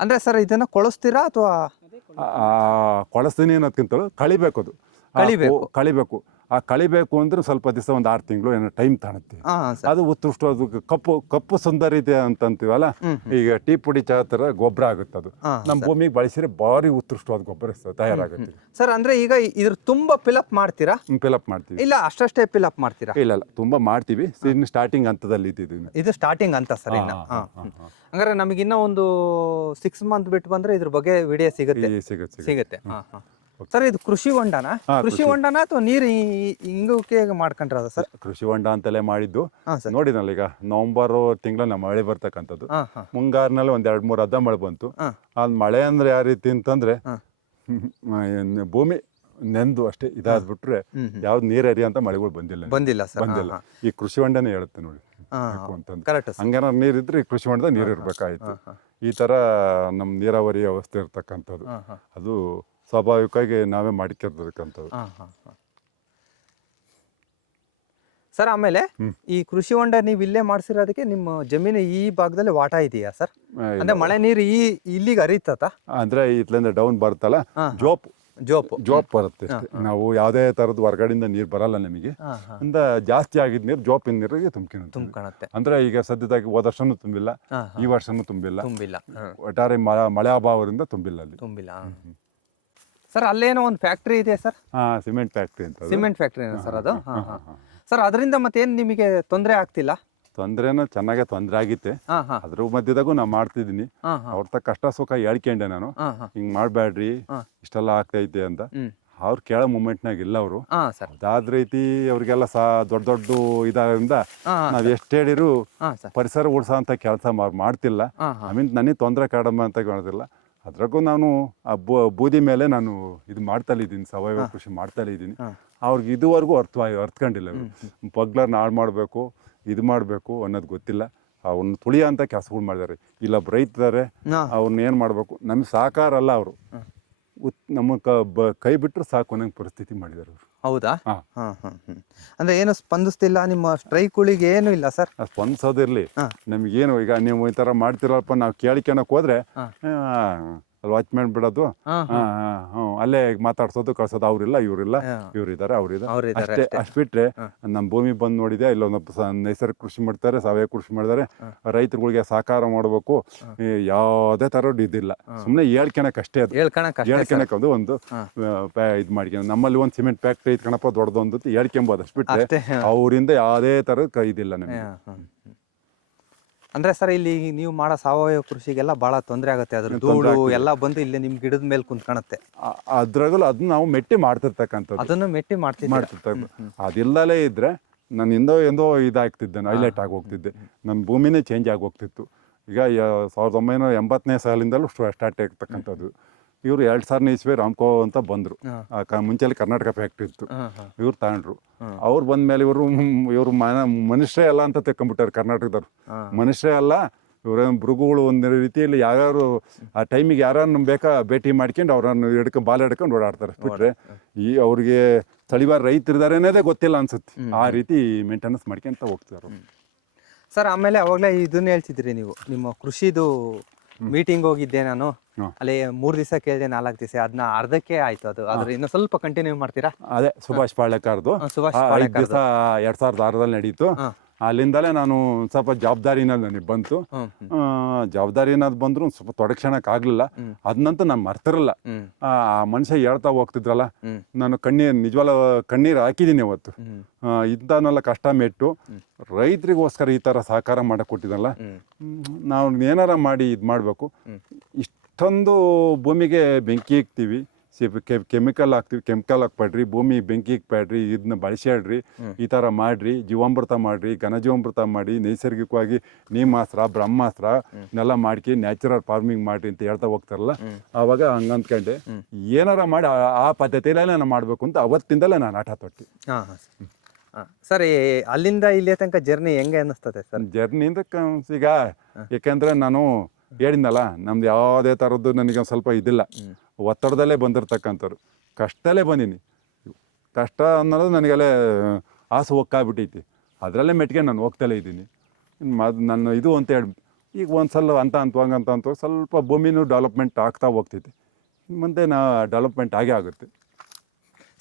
ಅಂದರೆ ಸರ್ ಇದನ್ನು ಕೊಳಿಸ್ತೀರಾ ಅಥವಾ ಕೊಳಸ್ತೀನಿ ಅನ್ನೋದಕ್ಕಿಂತಲೂ ಕಳಿಬೇಕು ಅದು. ಕಳಿಬೇಕು. ಆ ಕಳಿಬೇಕು ಅಂದ್ರೆ ಸ್ವಲ್ಪ ದಿವಸ ಒಂದು 6 ತಿಂಗಳು ಏನೋ ಟೈಮ್ ತಾಣುತ್ತೆ. ಅದು ಉತ್ಕೃಷ್ಟ, ಅದು ಕಪ್ಪು ಸುಂದರಿತೆ ಅಂತಂತೀವಲ್ಲ, ಈಗ ಟೀ ಪುಡಿ ಚಾ ಥರ ಗೊಬ್ಬರ ಆಗುತ್ತೆ ಅದು. ನಮ್ಮ ಭೂಮಿಗೆ ಬಳಸಿದ್ರೆ ಭಾರಿ ಉತ್ಕೃಷ್ಟವಾದ ಗೊಬ್ಬರ ತಯಾರಾಗುತ್ತೆ ಸರ್. ಅಂದ್ರೆ ಈಗ ಇದ್ರ ತುಂಬಾ ಫಿಲಪ್ ಮಾಡ್ತೀರಾ? ಫಿಲಪ್ ಮಾಡ್ತೀವಿ. ಇಲ್ಲ ಅಷ್ಟೇ ಫಿಲಪ್ ಮಾಡ್ತೀರಾ? ಇಲ್ಲ ತುಂಬಾ ಮಾಡ್ತೀವಿ. ಇನ್ನು ಸ್ಟಾರ್ಟಿಂಗ್ ಹಂತದಲ್ಲಿ ಇದ್ದೀವಿ. ಇದು ಸ್ಟಾರ್ಟಿಂಗ್ ಅಂತ ಸರ್. ಇನ್ನ ಹಂಗಾರೆ ನಮಗಿನ್ನ ಒಂದು 6 ಮಂತ್ ಬಿಟ್ಟು ಬಂದ್ರೆ ಇದ್ರ ಬಗ್ಗೆ ವಿಡಿಯೋ ಸಿಗುತ್ತೆ. ಸರ್ ಇದು ಕೃಷಿ ಹೊಂಡನ? ಕೃಷಿ ಹೊಂಡನ ಅಥವಾ ನೀರು ಹಿಂಗಕ್ಕೆ ಮಾಡ್ಕೊಂಡ್ರದ ಸರ್? ಕೃಷಿ ಹೊಂಡ ಅಂತಲೇ ಮಾಡಿದ್ದು. ನೋಡಿದ್ನಲ್ಲ ಈಗ ನವೆಂಬರ್ ತಿಂಗಳ ಮಳೆ ಬರ್ತಕ್ಕಂಥದ್ದು. ಮುಂಗಾರಿನಲ್ಲಿ ಒಂದ್ 2-3 ಹದ ಮಳೆ ಬಂತು. ಅದ್ ಮಳೆ ಅಂದ್ರೆ ಯಾವ ರೀತಿ ಅಂತಂದ್ರೆ ಭೂಮಿ ನೆಂದು ಅಷ್ಟೇ ಇದಾದ್ಬಿಟ್ರೆ ಯಾವ್ದು ನೀರು ಹರಿಯಂತ ಮಳೆಗಳು ಬಂದಿಲ್ಲ. ಈ ಕೃಷಿ ಹೊಂಡನೇ ಹೇಳುತ್ತೆ ನೋಡಿ ಅಂತಂದ್ರೆ. ಹಂಗೇನ ನೀರಿದ್ರೆ ಈ ಕೃಷಿ ಹೊಂಡದ ನೀರು ಇರ್ಬೇಕಾಯ್ತು. ಈ ತರ ನಮ್ ನೀರಾವರಿ ವ್ಯವಸ್ಥೆ ಇರ್ತಕ್ಕಂಥದ್ದು ಅದು ಸ್ವಾಭಾವಿಕವಾಗಿ ನಾವೇ ಮಾಡಿಕೊಂಡಿರ್ತಕ್ಕಂಥದ್ದು ಸರ್. ಆಮೇಲೆ ಈ ಕೃಷಿ ಹೊಂಡ ನೀವು ಇಲ್ಲೇ ಮಾಡಿಸಿರೋದಕ್ಕೆ ನಿಮ್ಮ ಜಮೀನು ಈ ಭಾಗದಲ್ಲಿ ವಾಟ ಇದೆಯಾ ಸರ್? ಅಂದ್ರೆ ಮಳೆ ನೀರು ಇಲ್ಲಿಗೆ ಹರಿತತ? ಅಂದ್ರೆ ಇತ್ಲಿಂದ ಡೌನ್ ಬರುತ್ತಲ್ಲ, ಜೋಪ್ ಬರುತ್ತೆ. ನಾವು ಯಾವುದೇ ತರದ ಹೊರಗಡೆಯಿಂದ ನೀರು ಬರಲ್ಲ ನಮಗೆ. ಅಂದ ಜಾಸ್ತಿ ಆಗಿದ್ ನೀರು ಜೋಪಿನ ನೀರಿಗೆ ತುಂಬ್ಕೊಳುತ್ತೆ. ಅಂದ್ರೆ ಈಗ ಸದ್ಯದಾಗಿ ಹೋದ ವರ್ಷನೂ ತುಂಬಿಲ್ಲ, ಈ ವರ್ಷನೂ ತುಂಬಿಲ್ಲ. ಒಟ್ಟಾರೆ ಮಳೆ ಅಭಾವದಿಂದ ತುಂಬಿಲ್ಲ. ಸರ್ ಅಲ್ಲೇನೋ ಒಂದು ಫ್ಯಾಕ್ಟ್ರಿ ಇದೆ ಸರ್? ಸಿಮೆಂಟ್ ಫ್ಯಾಕ್ಟ್ರಿ ಅಂತ. ಸಿಮೆಂಟ್ ಫ್ಯಾಕ್ಟ್ರಿ ಸರ್ ಅದು? ಸರ್ ಅದರಿಂದ ಮತ್ತೇನು ನಿಮಗೆ ತೊಂದರೆ ಆಗ್ತಿಲ್ಲ? ತೊಂದ್ರೆನೂ ಚೆನ್ನಾಗೆ ತೊಂದರೆ ಆಗಿತ್ತೆ. ಅದ್ರ ಮಧ್ಯದಾಗೂ ನಾ ಮಾಡ್ತಿದ್ದೀನಿ. ಅವ್ರ ಕಷ್ಟ ಸುಖ ಹೇಳ್ಕೊಂಡೆ ನಾನು, ಹಿಂಗ್ ಮಾಡ್ಬೇಡ್ರಿ ಇಷ್ಟೆಲ್ಲ ಆಗ್ತೈತೆ ಅಂತ. ಅವ್ರು ಕೇಳೋ ಮೂಮೆಂಟ್ನಾಗ ಇಲ್ಲ ಅವರು. ಅದಾದ ರೀತಿ ಅವ್ರಿಗೆಲ್ಲ ದೊಡ್ಡ ಇದರಿಂದ ನಾವ್ ಎಷ್ಟ್ ಹೇಳಿರು ಪರಿಸರ ಉಳ್ಸೋ ಅಂತ ಕೆಲಸ ಮಾಡ್ತಿಲ್ಲ. ನನಗೆ ತೊಂದರೆ ಕಡಿಮೆ ಅಂತ ಕಾಣೋದಿಲ್ಲ. ಅದ್ರಾಗೂ ನಾನು ಆ ಬೂದಿ ಮೇಲೆ ನಾನು ಇದು ಮಾಡ್ತಾ ಇದ್ದೀನಿ, ಸಾವಯವ ಕೃಷಿ ಮಾಡ್ತಾ ಇದ್ದೀನಿ. ಅವ್ರಿಗೆ ಇದುವರೆಗೂ ಅರ್ಥಕೊಂಡಿಲ್ಲ. ಪಗ್ಲರ್ನ ಹಾಳು ಮಾಡಬೇಕು, ಇದು ಮಾಡಬೇಕು ಅನ್ನೋದು ಗೊತ್ತಿಲ್ಲ. ಅವ್ರನ್ನ ತುಳಿಯ ಅಂತ ಕೆಲಸಗಳು ಮಾಡಿದ್ದಾರೆ. ಇಲ್ಲೊಬ್ಬ ರೈತರೆ, ಅವ್ರನ್ನ ಏನು ಮಾಡಬೇಕು, ನಮ್ಗೆ ಸಹಕಾರ ಅಲ್ಲ, ಅವರು ನಮ್ಮ ಕೈ ಬಿಟ್ಟರು ಸಾಕು ಅನ್ನೋ ಪರಿಸ್ಥಿತಿ ಮಾಡಿದ್ದಾರೆ ಅವರು. ಹೌದಾ? ಅಂದ್ರೆ ಏನು ಸ್ಪಂದಿಸ್ತಿಲ್ಲ ನಿಮ್ಮ ಸ್ಟ್ರೈಕ್ಗಳಿಗೆ? ಏನು ಇಲ್ಲ ಸರ್ ಸ್ಪಂದಿಸೋದಿರ್ಲಿ, ನಮ್ಗೇನು ಈಗ ನೀವು ಈ ತರ ಮಾಡ್ತಿರಲ್ಪ ನಾವು ಕೇಳಿಕೆನಕ್ ಹೋದ್ರೆ ಅಲ್ಲಿ ವಾಚ್ಮ್ಯಾನ್ ಬಿಡೋದು, ಅಲ್ಲೇ ಮಾತಾಡ್ಸೋದು ಕಳ್ಸೋದು, ಅವ್ರಿಲ್ಲ ಇವ್ರಿಲ್ಲ, ಇವ್ರಿದ್ದಾರೆ ಅವ್ರಿದ್ದಾರೆ ಅಷ್ಟು ಬಿಟ್ರೆ ನಮ್ಮ ಭೂಮಿ ಬಂದು ನೋಡಿದೆ, ಇಲ್ಲೊಂದು ನೈಸರ್ಗಿಕ ಕೃಷಿ ಮಾಡ್ತಾರೆ, ಸಾವಯವ ಕೃಷಿ ಮಾಡಿದ್ದಾರೆ, ರೈತರುಗಳಿಗೆ ಸಹಕಾರ ಮಾಡಬೇಕು, ಯಾವುದೇ ಥರ ಇದಿಲ್ಲ. ಸುಮ್ಮನೆ ಹೇಳ್ಕೊಳಕ್ ಅಷ್ಟೇ, ಅದು ಹೇಳ್ಕೊಳಕ್ ಅದು ಒಂದು ಇದು ಮಾಡ್ಕೊಂಡು. ನಮ್ಮಲ್ಲಿ ಒಂದು ಸಿಮೆಂಟ್ ಫ್ಯಾಕ್ಟ್ರಿ ಐತ್ ಕಣಪ್ಪ ದೊಡ್ಡದೊಂದು ಹೇಳ್ಕೊಂಬೋದು, ಅಷ್ಟು ಬಿಟ್ರೆ ಅವರಿಂದ ಯಾವುದೇ ಥರದ ಇದಿಲ್ಲ ನಮಗೆ. ಅಂದ್ರೆ ಸರ್ ಇಲ್ಲಿ ನೀವು ಮಾಡೋ ಸಾವಯವ ಕೃಷಿಗೆಲ್ಲ ಬಹಳ ತೊಂದರೆ ಆಗುತ್ತೆ. ಅದ್ರ ಧೂಳು ಎಲ್ಲ ಬಂದು ಇಲ್ಲಿ ನಿಮ್ ಗಿಡದ ಮೇಲೆ ಕುಂತ್ಕೊಳತ್ತೆ. ಅದ್ರಾಗಲ್ಲ ಅದನ್ನ ನಾವು ಮೆಟ್ಟಿ ಮಾಡ್ತಿರ್ತಕ್ಕಂಥದ್ದು, ಅದನ್ನು ಮೆಟ್ಟಿ ಮಾಡ್ತಿರ್ತಕ್ಕ. ಅದಿಲ್ಲಲೇ ಇದ್ರೆ ನಾನು ಎಂದೋ ಇದಾಗ್ತಿದ್ದೆ, ಹೈಲೈಟ್ ಆಗಿ ಹೋಗ್ತಿದ್ದೆ, ನನ್ನ ಭೂಮಿನೇ ಚೇಂಜ್ ಆಗಿ ಹೋಗ್ತಿತ್ತು. ಈಗ 1980ನೇ ಸಾಲಿಂದಲೂ ಸ್ಟಾರ್ಟ್ ಆಗ್ತಕ್ಕಂಥದ್ದು. ಇವರು 2000ನೇ ಇಸ್ವಿ ರಾಮ್ಕೋ ಅಂತ ಬಂದರು. ಮುಂಚೆಲಿ ಕರ್ನಾಟಕ ಫ್ಯಾಕ್ಟ್ರಿ ಇತ್ತು, ಇವ್ರು ತಗೊಂಡ್ರು. ಅವ್ರು ಬಂದ್ಮೇಲೆ ಇವರು ಮನುಷ್ಯರೇ ಅಲ್ಲ ಅಂತ ತೆಕ್ಕೊಂಡ್ಬಿಟ್ಟಾರೆ ಕರ್ನಾಟಕದವ್ರು. ಮನುಷ್ಯರೇ ಅಲ್ಲ, ಇವ್ರೇನು ಮೃಗಗಳು ಒಂದು ರೀತಿಯಲ್ಲಿ ಯಾರು ಆ ಟೈಮಿಗೆ ಯಾರನ್ನು ಬೇಕಾ ಭೇಟಿ ಮಾಡ್ಕೊಂಡು ಅವ್ರನ್ನ ಬಾಲ್ ಹಿಡ್ಕೊಂಡು ಓಡಾಡ್ತಾರೆ. ಬಿಟ್ರೆ ಅವ್ರಿಗೆ ಸ್ಥಳೀಯ ರೈತರಿದ್ದಾರೆ ಅನ್ನೋದೇ ಗೊತ್ತಿಲ್ಲ ಅನ್ಸುತ್ತೆ. ಆ ರೀತಿ ಮೇಂಟೆನೆನ್ಸ್ ಮಾಡ್ಕೊಂತ ಹೋಗ್ತಾರೆ ಸರ್. ಆಮೇಲೆ ಅವಾಗಲೇ ಇದನ್ನ ಹೇಳ್ತಿದ್ರಿ ನೀವು, ನಿಮ್ಮ ಕೃಷಿದು ಮೀಟಿಂಗ್ ಹೋಗಿದ್ದೆ ನಾನು, ಅಲ್ಲಿ 3 ದಿವಸ ಕೇಳಿದೆ, 4 ದಿವಸ, ಅದನ್ನ ಅರ್ಧಕ್ಕೆ ಆಯ್ತು. ಅದ್ರ ಇನ್ನು ಸ್ವಲ್ಪ ಕಂಟಿನ್ಯೂ ಮಾಡ್ತೀರಾ? ಅದೇ ಸುಭಾಷ್ ಪಾಳ್ಯಕಾರ್ದು 5 ದಿವಸ 2006ರಲ್ಲಿ ನಡೀತು. ಅಲ್ಲಿಂದಲೇ ನಾನು ಸ್ವಲ್ಪ ಜವಾಬ್ದಾರಿನಲ್ಲಿ ನನಗೆ ಬಂತು. ಜವಾಬ್ದಾರಿನಾದ್ ಬಂದ್ರು ಸ್ವಲ್ಪ ತೊಡಕ್ಷಣಕ್ ಆಗ್ಲಿಲ್ಲ. ಅದನ್ನಂತೂ ನಾನು ಮರ್ತಿರಲ್ಲ. ಆ ಮನುಷ್ಯ ಹೇಳ್ತಾ ಹೋಗ್ತಿದ್ರಲ್ಲ, ನಾನು ನಿಜವಾದ ಕಣ್ಣೀರು ಹಾಕಿದ್ದೀನಿ ಅವತ್ತು. ಇಂಥವನ್ನೆಲ್ಲ ಕಷ್ಟ ಮೆಟ್ಟು ರೈತರಿಗೋಸ್ಕರ ಈ ಥರ ಸಹಕಾರ ಮಾಡಕ್ ಕೊಟ್ಟಿದ್ದಲ್ಲ, ನಾವು ಏನಾರ ಮಾಡಿ ಇದು ಮಾಡಬೇಕು. ಇಷ್ಟೊಂದು ಭೂಮಿಗೆ ಬೆಂಕಿ ಇಕ್ತೀವಿ, ಕೆಮಿಕಲ್ ಹಾಕ್ಬೇಡ್ರಿ, ಭೂಮಿ ಬೆಂಕಿ ಇಕ್ಬೇಡ್ರಿ, ಇದನ್ನ ಬಳಸ್ಯಾಡ್ರಿ, ಈ ಥರ ಮಾಡ್ರಿ, ಜೀವಾಮೃತ ಮಾಡ್ರಿ, ಘನಜೀವಾಮೃತ ಮಾಡಿ, ನೈಸರ್ಗಿಕವಾಗಿ ನೀಮಾಸ್ತ್ರ ಬ್ರಹ್ಮಾಸ್ತ್ರ ಇದನ್ನೆಲ್ಲ ಮಾಡ್ಕಿ ನ್ಯಾಚುರಲ್ ಫಾರ್ಮಿಂಗ್ ಮಾಡ್ರಿ ಅಂತ ಹೇಳ್ತಾ ಹೋಗ್ತಾರಲ್ಲ, ಆವಾಗ ಹಂಗಂದ್ಕೊಂಡೆ ಏನಾರ ಮಾಡಿ ಆ ಪದ್ಧತಿಯಲ್ಲೇ ನಾನು ಮಾಡಬೇಕು ಅಂತ ಅವತ್ತಿಂದಲೇ ನಾನು ಆಟ ತೊಟ್ಟಿ. ಸರ್ ಅಲ್ಲಿಂದ ಇಲ್ಲಿ ತನಕ ಜರ್ನಿ ಹೆಂಗೆ ಅನ್ನಿಸ್ತದೆ ಸರ್? ಜರ್ನಿಯಿಂದ ಈಗ ಯಾಕೆಂದ್ರೆ ನಾನು ಹೇಳಿದ್ನಲ್ಲ, ನಮ್ದು ಯಾವುದೇ ಥರದ್ದು ನನಗೆ ಒಂದು ಸ್ವಲ್ಪ ಇದಿಲ್ಲ, ಒತ್ತಡದಲ್ಲೇ ಬಂದಿರ್ತಕ್ಕಂಥವ್ರು, ಕಷ್ಟದಲ್ಲೇ ಬಂದೀನಿ. ಕಷ್ಟ ಅನ್ನೋದು ನನಗೆಲ್ಲ ಆಸೆ ಹೋಗ್ಕಾಗ್ಬಿಟ್ಟೈತಿ. ಅದರಲ್ಲೇ ಮೆಟ್ಗೆ ನಾನು ಹೋಗ್ತಲೇ ಇದ್ದೀನಿ. ನನ್ನ ಇದು ಅಂತ ಹೇಳಿ ಈಗ ಒಂದು ಸಲ ಅಂತ ಸ್ವಲ್ಪ ಭೂಮಿನೂ ಡೆವಲಪ್ಮೆಂಟ್ ಆಗ್ತಾ ಹೋಗ್ತೈತಿ. ಮುಂದೆ ಡೆವಲಪ್ಮೆಂಟ್ ಆಗೇ ಆಗುತ್ತೆ.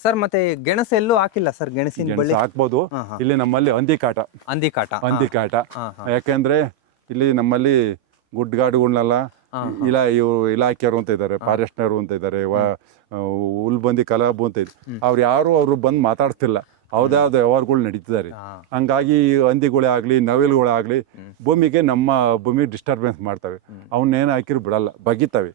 ಸರ್ ಮತ್ತೆ ಗೆಣಸು ಎಲ್ಲೂ ಹಾಕಿಲ್ಲ ಸರ್? ಗೆಣಸಿನ ಬಳ್ಳಿ ಹಾಕ್ಬೋದು. ಇಲ್ಲಿ ನಮ್ಮಲ್ಲಿ ಹಂದಿ ಕಾಟ. ಯಾಕೆಂದ್ರೆ ಇಲ್ಲಿ ನಮ್ಮಲ್ಲಿ ಗುಡ್ಗಾಡುಗಳನ್ನೆಲ್ಲ ಇಲಾಖೆಯವರು ಅಂತ ಇದ್ದಾರೆ, ಫಾರೆಸ್ಟ್ನರು ಅಂತ ಇದ್ದಾರೆ, ಹುಲ್ಬಂದಿ ಕಲಾಬು ಅಂತ ಇದೆ. ಅವ್ರು ಬಂದು ಮಾತಾಡ್ತಿಲ್ಲ. ಅವ್ರದ್ಯಾವ್ದು ವ್ಯವಹಾರಗಳು ನಡೀತಿದ್ದಾರೆ. ಹಂಗಾಗಿ ಹಂದಿಗಳೇ ಆಗಲಿ ನವಿಲುಗಳೇ ಆಗಲಿ ನಮ್ಮ ಭೂಮಿ ಡಿಸ್ಟರ್ಬೆನ್ಸ್ ಮಾಡ್ತವೆ. ಅವನ್ನೇನು ಹಾಕಿರು ಬಿಡಲ್ಲ, ಬಗಿತವೆ.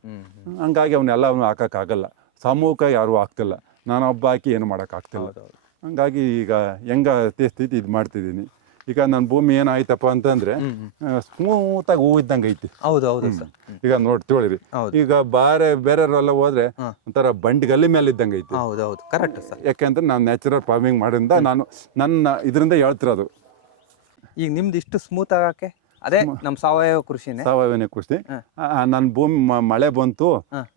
ಹಂಗಾಗಿ ಅವನ್ನೆಲ್ಲ ಹಾಕೋಕ್ಕಾಗಲ್ಲ. ಸಾಮೂಹಿಕ ಯಾರು ಆಗ್ತಿಲ್ಲ. ನಾನು ಒಬ್ಬ ಹಾಕಿ ಏನು ಮಾಡೋಕ್ಕಾಗ್ತಿಲ್ಲ. ಹಂಗಾಗಿ ಈಗ ಸ್ಥಿತಿ ಇದು ಮಾಡ್ತಿದ್ದೀನಿ. ಈಗ ನನ್ನ ಭೂಮಿ ಏನಾಯ್ತಪ್ಪ ಅಂತಂದ್ರೆ ಸ್ಮೂತಾಗಿ ಹೂ ಇದ್ದಂಗೆ ಐತಿ. ಹೌದು ಸರ್. ಈಗ ನೋಡ್ತೀವಿ ಈಗ ಬೇರೆಯವರೆಲ್ಲ ಹೋದ್ರೆ ಒಂಥರ ಬಂಡಿಗಲ್ಲಿ ಮೇಲೆ ಇದ್ದಂಗೆ ಐತಿ. ಹೌದು ಕರೆಕ್ಟ್ ಸರ್. ಯಾಕೆಂದ್ರೆ ನಾನು ನ್ಯಾಚುರಲ್ ಫಾರ್ಮಿಂಗ್ ಮಾಡಿಂದ ನಾನು ನನ್ನ ಇದರಿಂದ ಹೇಳ್ತಿರೋದು. ಈಗ ನಿಮ್ದು ಇಷ್ಟು ಸ್ಮೂತ್ ಆಗಕ್ಕೆ ಅದೇ ನಮ್ಮ ಸಾವಯವ ಕೃಷಿ. ನನ್ನ ಭೂಮಿ ಮಳೆ ಬಂತು,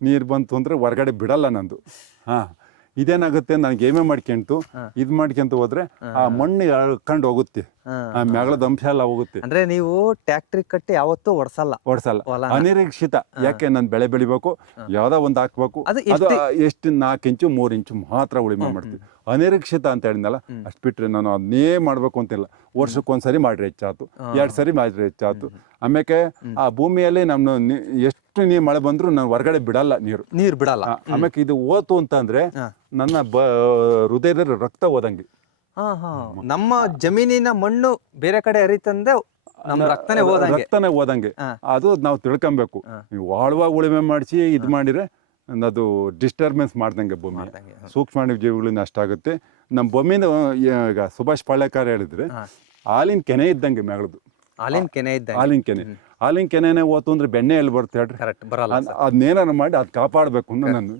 ನೀರು ಬಂತು ಅಂದ್ರೆ ಹೊರಗಡೆ ಬಿಡಲ್ಲ ನಂದು. ಇದೇನಾಗುತ್ತೆ, ನನಗೆ ಏಮೆ ಮಾಡ್ಕೊಂತು ಇದು ಮಾಡ್ಕೊಂತ ಹೋದ್ರೆ ಆ ಮಣ್ಣು ಎಳ್ಕೊಂಡು ಹೋಗುತ್ತೆ, ಆ ಮೆಗಳದ ಅಂಶ ಎಲ್ಲ ಹೋಗುತ್ತೆ. ಅಂದ್ರೆ ನೀವು ಟ್ಯಾಕ್ಟ್ರಿ ಕಟ್ಟಿ ಯಾವತ್ತೂ ಓಡಿಸಲ್ಲ. ಅನಿರೀಕ್ಷಿತ. ಯಾಕೆ ನಾನು ಬೆಳೆ ಬೆಳಿಬೇಕು, ಯಾವ್ದೋ ಒಂದು ಹಾಕ್ಬೇಕು, ಅದು ಎಷ್ಟು 4 ಇಂಚು 3 ಇಂಚು ಮಾತ್ರ ಉಳಿಮೆ ಮಾಡ್ತೀವಿ. ಅನಿರೀಕ್ಷಿತ ಅಂತ ಹೇಳಿದ್ನಲ್ಲ, ಅಷ್ಟು ಬಿಟ್ರೆ ನಾನು ಅದನ್ನೇ ಮಾಡ್ಬೇಕು ಅಂತಿಲ್ಲ. ವರ್ಷಕ್ಕೊಂದ್ಸರಿ ಮಾಡ್ರಿ ಹೆಚ್ಚಾತು, 2 ಸರಿ ಮಾಡ್ರಿ ಹೆಚ್ಚಾತು. ಆಮೇಲೆ ಆ ಭೂಮಿಯಲ್ಲಿ ನಮ್ಮ ಎಷ್ಟು ನೀರು ಮಳೆ ಬಂದ್ರು ನಾನು ಹೊರಗಡೆ ಬಿಡಲ್ಲ, ನೀರು ಬಿಡಲ್ಲ. ಆಮೇಲೆ ಇದು ಹೋತು ಅಂತಂದ್ರೆ ನನ್ನ ಹೃದಯದ ರಕ್ತ ಹೋದಂಗೆ. ನಮ್ಮ ಜಮೀನಿನ ಮಣ್ಣು ಬೇರೆ ಕಡೆ ಹರಿತಂದ್ರೆ ನಮ್ಮ ರಕ್ತನೇ ಹೋದಂಗೆ. ಅದು ನಾವು ತಿಳ್ಕೊಬೇಕು. ನೀವು ಆಳವಾಗಿ ಉಳುಮೆ ಮಾಡಿಸಿ ಇದು ಮಾಡಿದ್ರೆ ಅದು ಡಿಸ್ಟರ್ಬೆನ್ಸ್ ಮಾಡ್ದಂಗೆ ಭೂಮಿ. ಸೂಕ್ಷ್ಮ ಜೀವಿಗಳು ನಷ್ಟ ಆಗುತ್ತೆ. ನಮ್ಮ ಭೂಮಿನ ಈಗ ಸುಭಾಷ್ ಪಾಳ್ಯಕಾರ ಹೇಳಿದ್ರೆ ಹಾಲಿನ ಕೆನೆ ಇದ್ದಂಗೆ ಮೆಗಳದು. ಹಾಲಿನ ಕೆನೆನೇ ಹೋತು ಅಂದ್ರೆ ಬೆಣ್ಣೆ ಎಲ್ಲಿ ಬರುತ್ತೆ ಹೇಳ್ರಿ? ಅದನ್ನೇನಾರು ಮಾಡಿ ಅದು ಕಾಪಾಡಬೇಕು ಅಂತ ನಾನು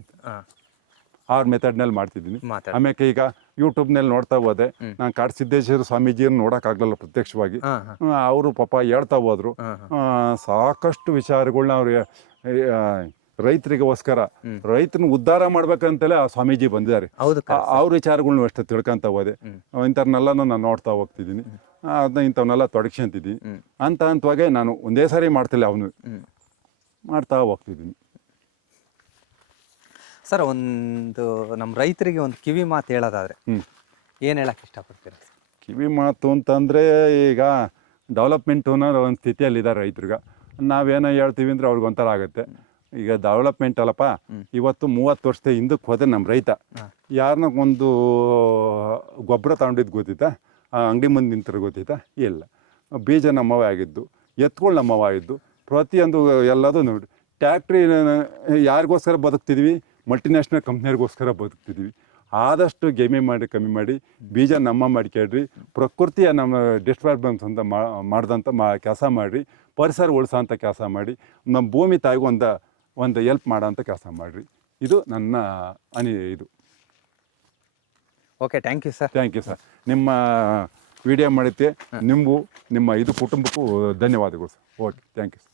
ಅವ್ರ ಮೆಥಡ್ನಲ್ಲಿ ಮಾಡ್ತಿದ್ದೀನಿ. ಆಮೇಲೆ ಈಗ ಯೂಟ್ಯೂಬ್ನಲ್ಲಿ ನೋಡ್ತಾ ಹೋದೆ, ನಾನು ಕಾಡಸಿದ್ದೇಶ್ವರ ಸ್ವಾಮೀಜಿಯನ್ನು ನೋಡೋಕ್ಕಾಗಲ್ಲ ಪ್ರತ್ಯಕ್ಷವಾಗಿ. ಅವರು ಪಾಪ ಹೇಳ್ತಾ ಹೋದ್ರು ಸಾಕಷ್ಟು ವಿಚಾರಗಳನ್ನ ಅವ್ರು ರೈತರಿಗೋಸ್ಕರ, ರೈತನ ಉದ್ಧಾರ ಮಾಡ್ಬೇಕಂತಲೇ ಆ ಸ್ವಾಮೀಜಿ ಬಂದಿದ್ದಾರೆ. ಅವ್ರ ವಿಚಾರಗಳ್ನು ಅಷ್ಟೇ ತಿಳ್ಕೊಂತ ಹೋದೆ. ಇಂಥವ್ರನ್ನೆಲ್ಲ ನಾನು ನೋಡ್ತಾ ಹೋಗ್ತಿದ್ದೀನಿ. ಅದನ್ನ ಇಂಥವನ್ನೆಲ್ಲ ತೊಡಗಿಸ್ಕೊಂತಿದ್ದೀನಿ. ಹಂತವಾಗಿ ನಾನು ಒಂದೇ ಸಾರಿ ಮಾಡ್ತಿಲ್ಲ, ಅವನು ಮಾಡ್ತಾ ಹೋಗ್ತಿದ್ದೀನಿ. ಸರ್, ಒಂದು ನಮ್ಮ ರೈತರಿಗೆ ಒಂದು ಕಿವಿ ಮಾತು ಹೇಳೋದಾದ್ರೆ ಏನು ಹೇಳಕ್ಕೆ ಇಷ್ಟಪಡ್ತೀರಾ? ಕಿವಿ ಮಾತು ಅಂತಂದರೆ, ಈಗ ಡೆವಲಪ್ಮೆಂಟು ಅನ್ನೋ ಒಂದು ಸ್ಥಿತಿಯಲ್ಲಿದ್ದಾರೆ ರೈತರಿಗೆ. ನಾವೇನೋ ಹೇಳ್ತೀವಿ ಅಂದರೆ ಅವ್ರಿಗೊಂಥರ ಆಗುತ್ತೆ. ಈಗ ಡೆವಲಪ್ಮೆಂಟ್ ಅಲ್ಲಪ್ಪ, ಇವತ್ತು 30 ವರ್ಷದ ಹಿಂದಕ್ಕೆ ಹೋದ್ರೆ ನಮ್ಮ ರೈತ ಯಾರನ್ನ ಒಂದು ಗೊಬ್ಬರ ತಗೊಂಡಿದ್ದು ಗೊತ್ತಿತ್ತಾ? ಅಂಗಡಿ ಮುಂದೆ ನಿಂತಿರೋ ಗೊತ್ತಿತ್ತಾ? ಇಲ್ಲ. ಬೀಜ ನಮ್ಮವೇ ಆಗಿದ್ದು, ಎತ್ಗಳು ನಮ್ಮವ ಆಗಿದ್ದು, ಪ್ರತಿಯೊಂದು ಎಲ್ಲದೂ ನೋಡಿ. ಟ್ಯಾಕ್ಟ್ರಿ ಯಾರಿಗೋಸ್ಕರ ಬದುಕ್ತಿದ್ವಿ? ಮಲ್ಟಿನ್ಯಾಷನಲ್ ಕಂಪ್ನಿಯರಿಗೋಸ್ಕರ ಬದುಕ್ತಿದ್ವಿ. ಆದಷ್ಟು ಕಮ್ಮಿ ಮಾಡಿ ಬೀಜ ನಮ್ಮ ಮಾಡ್ಕೊಳ್ರಿ. ಪ್ರಕೃತಿಯ ನಮ್ಮ ಡಿಸ್ಟರ್ಬೆನ್ಸ್ ಅಂತ ಮಾಡ್ದಂಥ ಕೆಲಸ ಮಾಡಿರಿ. ಪರಿಸರ ಉಳಿಸೋಂಥ ಕೆಲಸ ಮಾಡಿ, ನಮ್ಮ ಭೂಮಿ ತಾಯಿಗೂ ಒಂದು ಹೆಲ್ಪ್ ಮಾಡೋಂಥ ಕೆಲಸ ಮಾಡಿರಿ. ಇದು ನನ್ನ ಇದು. Okay, thank you sir. Thank you sir. ನಿಮ್ಮ ವಿಡಿಯೋ ಮಾಡಿದ್ದೆ ನಿಮಗೂ ನಿಮ್ಮ ಕುಟುಂಬಕ್ಕೂ ಧನ್ಯವಾದಗಳು sir. Okay, thank you sir.